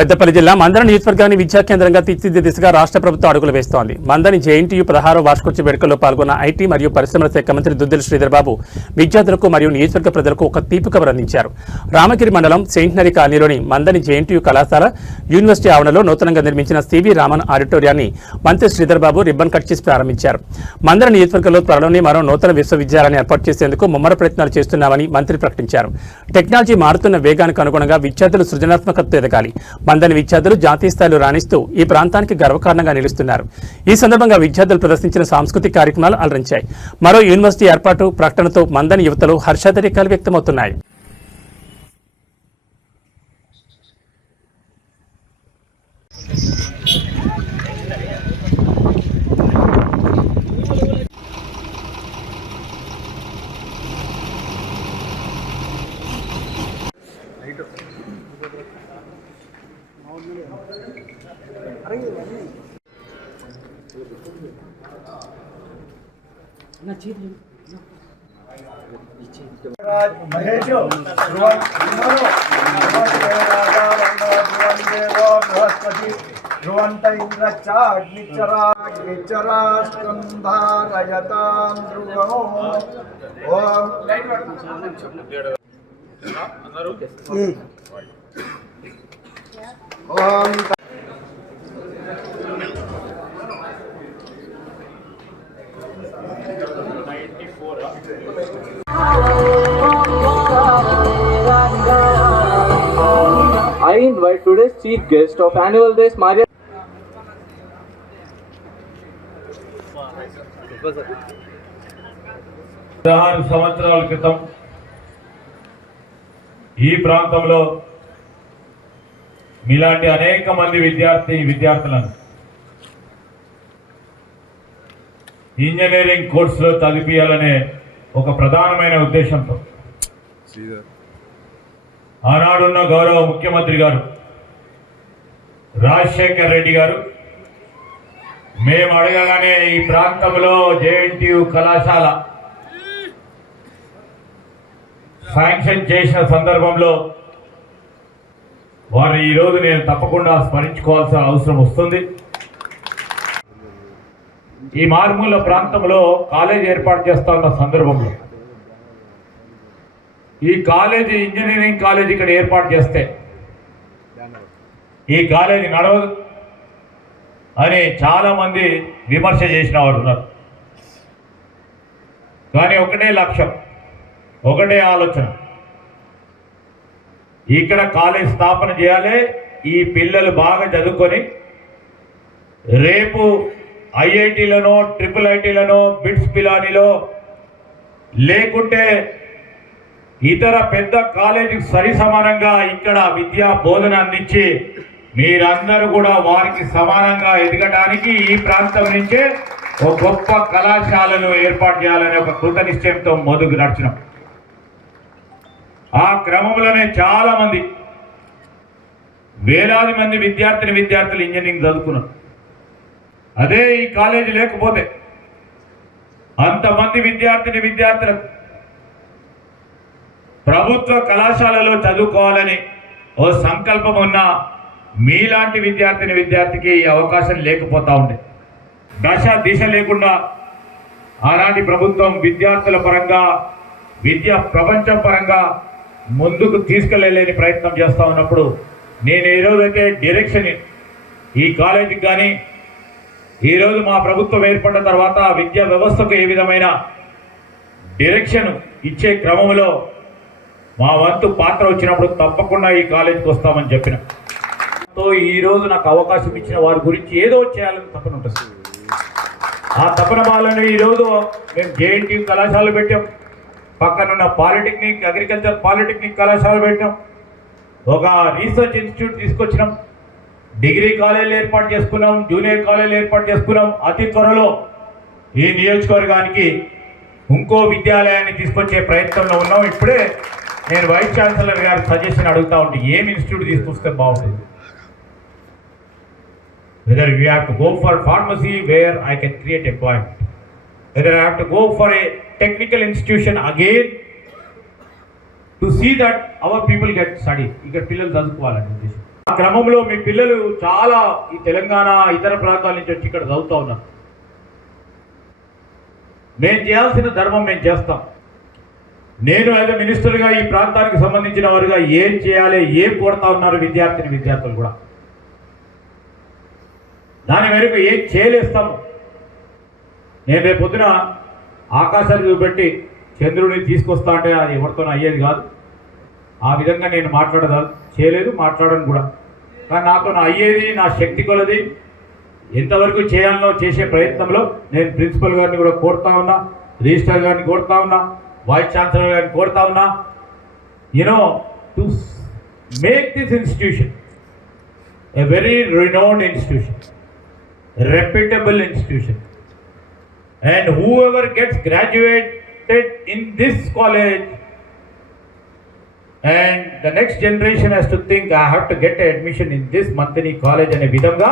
పెద్దపల్లి జిల్లా మందన నియోజకవర్గాన్ని విద్యా కేంద్రంగా తీర్చిదిద్దే దిశగా రాష్ట్ర ప్రభుత్వం అడుగులు వేస్తోంది. మందని జేఎన్టీయూ 16వ వార్షికోత్సవ వేడుకల్లో పాల్గొన్న ఐటీ మరియు పరిశ్రమల శాఖ మంత్రి దుద్దిల శ్రీధర్ బాబు విద్యార్థులకు మరియు నియోజకవర్గ ప్రజలకు ఒక తీపి కబురు అందించారు. రామగిరి మండలం సెయింట్నరీ కాలనీలోని మందని జేఎన్టీయూ కళాశాల యూనివర్సిటీ ఆవరణలో నూతనంగా నిర్మించిన సివి రామన్ ఆడిటోరియాన్ని మంత్రి శ్రీధర్ బాబు రిబ్బన్ కట్ చేసి ప్రారంభించారు. మందన నియోజకవర్గంలో త్వరలోనే మరో నూతన విశ్వవిద్యాలయాన్ని ఏర్పాటు చేసేందుకు ముమ్మర ప్రయత్నాలు చేస్తున్నామని మంత్రి ప్రకటించారు. టెక్నాలజీ మారుతున్న వేగానికి అనుగుణంగా విద్యార్థులు సృజనాత్మకతతో ఎదగాలి. మందని విద్యార్థులు జాతీయ స్థాయిలో రాణిస్తూ ఈ ప్రాంతానికి గర్వకారణంగా నిలుస్తున్నారు. ఈ సందర్భంగా విద్యార్థులు ప్రదర్శించిన సాంస్కృతిక కార్యక్రమాలు అలరించాయి. మరో యూనివర్సిటీ ఏర్పాటు ప్రకటనతో మందని యువతలో హర్షాతిరేకాలు వ్యక్తమవుతున్నాయి. ధ్రువంత ఇంద్రచాగ్నిచరాస్కంధారయతాం ధ్రువం ఓం I invite today's chief guest of annual days, Maria. సంవత్సరాల క్రితం ఈ ప్రాంతంలో మీలాంటి అనేక మంది విద్యార్థులను ఇంజనీరింగ్ కోర్సులో చదివించాలనే ఒక ప్రధానమైన ఉద్దేశంతో ఆనాడున్న గౌరవ ముఖ్యమంత్రి గారు రాజశేఖర్ రెడ్డి గారు మేము అడగగానే ఈ ప్రాంతంలో జేఎన్టీయూ కళాశాల శాంక్షన్ చేసిన సందర్భంలో వారిని ఈరోజు నేను తప్పకుండా స్మరించుకోవాల్సిన అవసరం వస్తుంది. ఈ మారుమూల ప్రాంతంలో కాలేజీ ఏర్పాటు చేస్తున్న సందర్భంలో ఈ కాలేజీ ఇంజనీరింగ్ కాలేజీ ఇక్కడ ఏర్పాటు చేస్తే ఈ కాలేజీ నడవదు అని చాలామంది విమర్శ చేసిన వారు ఉన్నారు. కానీ ఒకటే లక్ష్యం, ఒకటే ఆలోచన, ఇక్కడ కాలేజ్ స్థాపన చేయాలి. ఈ పిల్లలు బాగా చదువుకొని రేపు ఐఐటీలను, ట్రిపుల్ ఐటీలను, బిట్స్ పిలానీలో లేకుంటే ఇతర పెద్ద కాలేజీకి సరి సమానంగా ఇక్కడ విద్యా బోధన అందించి మీరందరూ కూడా వారికి సమానంగా ఎదగడానికి ఈ ప్రాంతం నుంచే ఒక గొప్ప కళాశాలను ఏర్పాటు చేయాలనే ఒక కృత నిశ్చయంతో మొదలు నడిచినాం. ఆ క్రమంలోనే చాలా మంది, వేలాది మంది విద్యార్థులు ఇంజనీరింగ్ చదువుకున్నారు. అదే ఈ కాలేజీ లేకపోతే అంతమంది విద్యార్థులకు ప్రభుత్వ కళాశాలలో చదువుకోవాలని ఓ సంకల్పం ఉన్న మీలాంటి విద్యార్థికి ఈ అవకాశం లేకపోతా ఉండే. దిశ లేకుండా ఆనాటి ప్రభుత్వం విద్యార్థుల పరంగా, విద్యా ప్రపంచం పరంగా ముందుకు తీసుకెళ్ళలేని ప్రయత్నం చేస్తూ ఉన్నప్పుడు నేను ఈరోజైతే డైరెక్షన్ ఈ కాలేజీకి కానీ ఈరోజు మా ప్రభుత్వం ఏర్పడిన తర్వాత విద్యా వ్యవస్థకు ఏ విధమైన డైరెక్షన్ ఇచ్చే క్రమంలో మా వంతు పాత్ర వచ్చినప్పుడు తప్పకుండా ఈ కాలేజీకి వస్తామని చెప్పిన. ఈరోజు నాకు అవకాశం ఇచ్చిన వారి గురించి ఏదో చేయాలని తపన ఉంటుంది. ఆ తపన వాళ్ళని ఈరోజు మేము జేఎన్టీయూ కళాశాలలు పెట్టాం, పక్కనున్న పాలిటెక్నిక్, అగ్రికల్చర్ పాలిటెక్నిక్ కళాశాలలు పెట్టాం, ఒక రీసెర్చ్ ఇన్స్టిట్యూట్ తీసుకొచ్చినాం, డిగ్రీ కాలేజీలు ఏర్పాటు చేసుకున్నాం, జూనియర్ కాలేజీలు ఏర్పాటు చేసుకున్నాం. అతి త్వరలో ఈ నియోజకవర్గానికి ఇంకో విద్యాలయాన్ని తీసుకొచ్చే ప్రయత్నంలో ఉన్నాం. ఇప్పుడే నేను వైస్ ఛాన్సలర్ గారు సజెషన్ అడుగుతా ఉంటే ఏం ఇన్స్టిట్యూట్ తీసుకొస్తే బాగుంటుంది. Whether we have to go for pharmacy where I can create employment, whether I have to go for a technical institution again to see that our people get study. ఇక్కడ పిల్లలు చదువుకోవాలని ఉద్దేశం. ఆ క్రమంలో మీ పిల్లలు చాలా ఈ తెలంగాణ ఇతర ప్రాంతాల నుంచి వచ్చి ఇక్కడ చదువుతా ఉన్నారు. మేము చేయాల్సిన ధర్మం మేము చేస్తాం. నేను యాజ్ మినిస్టర్గా ఈ ప్రాంతానికి సంబంధించిన వారుగా ఏం చేయాలి, ఏం కోరుతా ఉన్నారు విద్యార్థులు కూడా, దాని మేరకు ఏం చేయలేస్తాము. నేను రేపు పొద్దున ఆకాశాన్ని చూపెట్టి చంద్రుడిని తీసుకొస్తా అంటే అది ఎవరితోనూ అయ్యేది కాదు. ఆ విధంగా నేను చేయలేదు, మాట్లాడను కూడా. కానీ నాతో అయ్యేది నా శక్తి కొలది ఎంతవరకు చేయాలనో చేసే ప్రయత్నంలో నేను ప్రిన్సిపల్ గారిని కూడా కోరుతా ఉన్నా, రిజిస్ట్రార్ గారిని కోరుతా ఉన్నా, వైస్ ఛాన్సలర్ గారిని కోరుతా ఉన్నా, to make this institution a very renowned institution, a reputable institution, and whoever gets graduated in this college and the next generation has to think I have to get admission in this Mantini college అనే విధంగా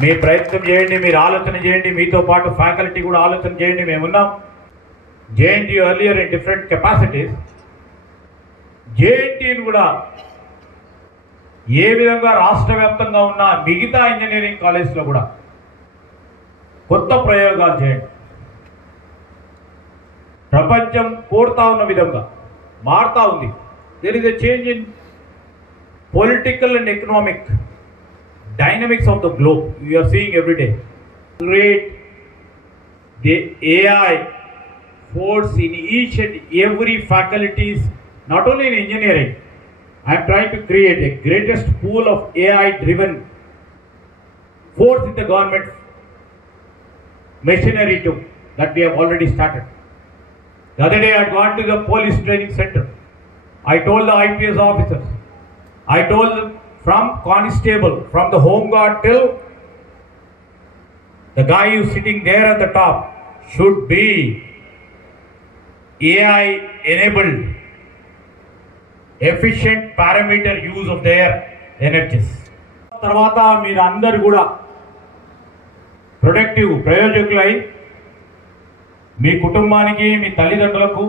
మీ ప్రయత్నం చేయండి, మీరు ఆలోచన చేయండి, మీతో పాటు faculty కూడా ఆలోచన చేయండి. మేమున్నాం. JNTU earlier in different capacities, JNTUని కూడా ఏ విధంగా రాష్ట్ర వ్యాప్తంగా ఉన్న మిగతా ఇంజనీరింగ్ కాలేజ్లో కూడా కొత్త ప్రయోగాలు చేయండి. ప్రపంచం కోరుతా ఉన్న విధంగా మారుతా ఉంది. There is a change in political and economic dynamics of the globe. We are seeing every day. Create the AI force in each and every faculties, not only in engineering. I am trying to create a greatest pool of AI driven force in the government machinery too, that we have already started. The other day I had gone to the police training center. I told the IPS officers, I told them, from constable, from the home guard till the guy who's sitting there at the top should be AI enabled, efficient parameter use of their energies. తర్వాత మీరు అందరు కూడా ప్రయోజకులై మీ కుటుంబానికి, మీ తల్లిదండ్రులకు,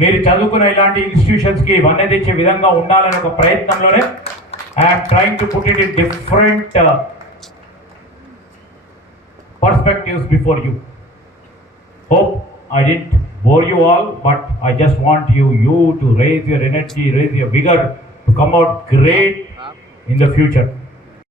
మీరు చదువుకున్న ఇలాంటి ఇన్స్టిట్యూషన్స్కి వన్నె తెచ్చే విధంగా ఉండాలనే ఒక ప్రయత్నంలోనే I am trying to put it in different perspectives before you. Hope I didn't bore you all, but I just want you to raise your energy, raise your vigor to come out great in the future.